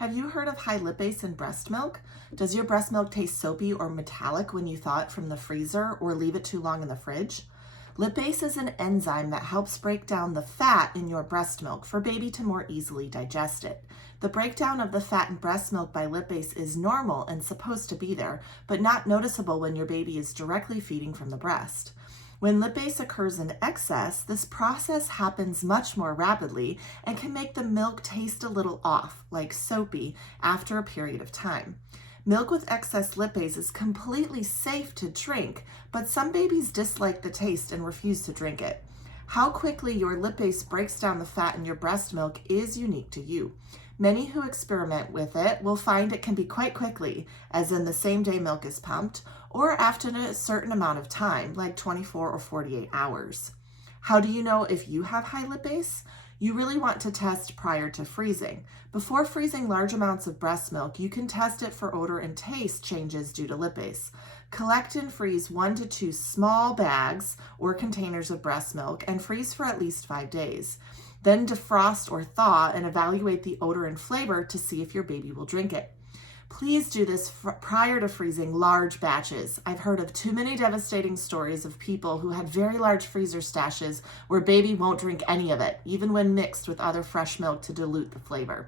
Have you heard of high lipase in breast milk? Does your breast milk taste soapy or metallic when you thaw it from the freezer or leave it too long in the fridge? Lipase is an enzyme that helps break down the fat in your breast milk for baby to more easily digest it. The breakdown of the fat in breast milk by lipase is normal and supposed to be there, but not noticeable when your baby is directly feeding from the breast. When lipase occurs in excess, this process happens much more rapidly and can make the milk taste a little off, like soapy, after a period of time. Milk with excess lipase is completely safe to drink, but some babies dislike the taste and refuse to drink it. How quickly your lipase breaks down the fat in your breast milk is unique to you. Many who experiment with it will find it can be quite quickly, as in the same day milk is pumped, or after a certain amount of time, like 24 or 48 hours. How do you know if you have high lipase? You really want to test prior to freezing. Before freezing large amounts of breast milk, you can test it for odor and taste changes due to lipase. Collect and freeze 1 to 2 small bags or containers of breast milk and freeze for at least 5 days. Then defrost or thaw and evaluate the odor and flavor to see if your baby will drink it. Please do this prior to freezing large batches. I've heard of too many devastating stories of people who had very large freezer stashes where baby won't drink any of it, even when mixed with other fresh milk to dilute the flavor.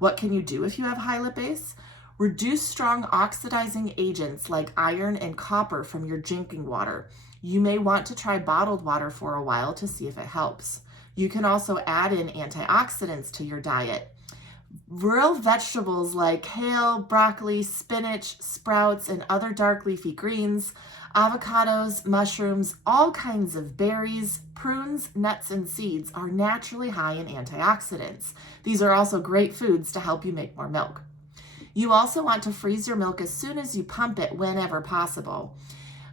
What can you do if you have high lipase? Reduce strong oxidizing agents like iron and copper from your drinking water. You may want to try bottled water for a while to see if it helps. You can also add in antioxidants to your diet. Real vegetables like kale, broccoli, spinach, sprouts, and other dark leafy greens, avocados, mushrooms, all kinds of berries, prunes, nuts, and seeds are naturally high in antioxidants. These are also great foods to help you make more milk. You also want to freeze your milk as soon as you pump it whenever possible.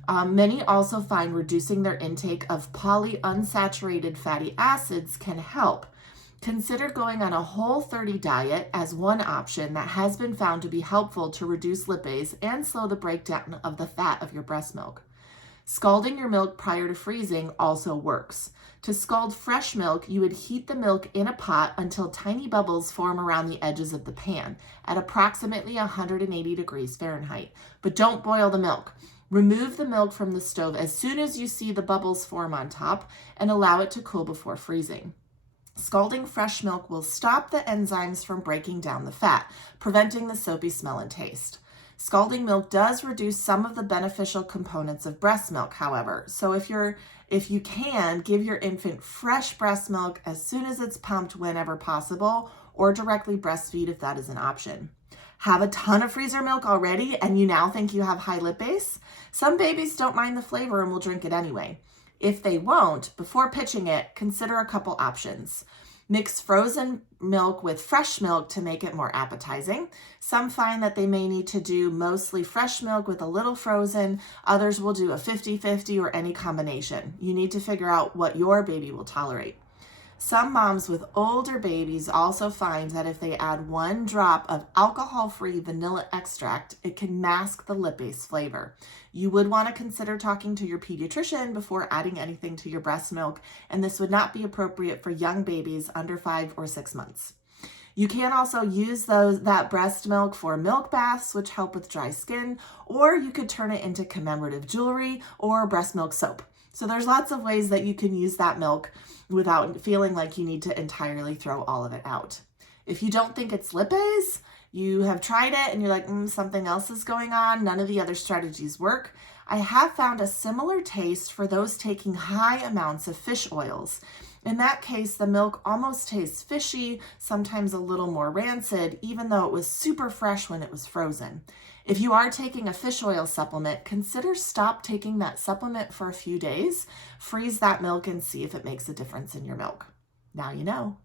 Many also find reducing their intake of polyunsaturated fatty acids can help. Consider going on a Whole30 diet as one option that has been found to be helpful to reduce lipase and slow the breakdown of the fat of your breast milk. Scalding your milk prior to freezing also works. To scald fresh milk, you would heat the milk in a pot until tiny bubbles form around the edges of the pan at approximately 180 degrees Fahrenheit. But don't boil the milk. Remove the milk from the stove as soon as you see the bubbles form on top and allow it to cool before freezing. Scalding fresh milk will stop the enzymes from breaking down the fat, preventing the soapy smell and taste. Scalding milk does reduce some of the beneficial components of breast milk, however. So if you can, give your infant fresh breast milk as soon as it's pumped whenever possible, or directly breastfeed if that is an option. Have a ton of freezer milk already and you now think you have high lipase? Some babies don't mind the flavor and will drink it anyway. If they won't, before pitching it, consider a couple options. Mix frozen milk with fresh milk to make it more appetizing. Some find that they may need to do mostly fresh milk with a little frozen. Others will do a 50-50 or any combination. You need to figure out what your baby will tolerate. Some moms with older babies also find that if they add 1 drop of alcohol-free vanilla extract, it can mask the lipase flavor. You would want to consider talking to your pediatrician before adding anything to your breast milk, and this would not be appropriate for young babies under 5 or 6 months. You can also use that breast milk for milk baths, which help with dry skin, or you could turn it into commemorative jewelry or breast milk soap. So there's lots of ways that you can use that milk without feeling like you need to entirely throw all of it out. If you don't think it's lipase, you have tried it and you're like, something else is going on, none of the other strategies work, I have found a similar taste for those taking high amounts of fish oils. In that case, the milk almost tastes fishy, sometimes a little more rancid, even though it was super fresh when it was frozen. If you are taking a fish oil supplement, consider stop taking that supplement for a few days, freeze that milk and see if it makes a difference in your milk. Now you know.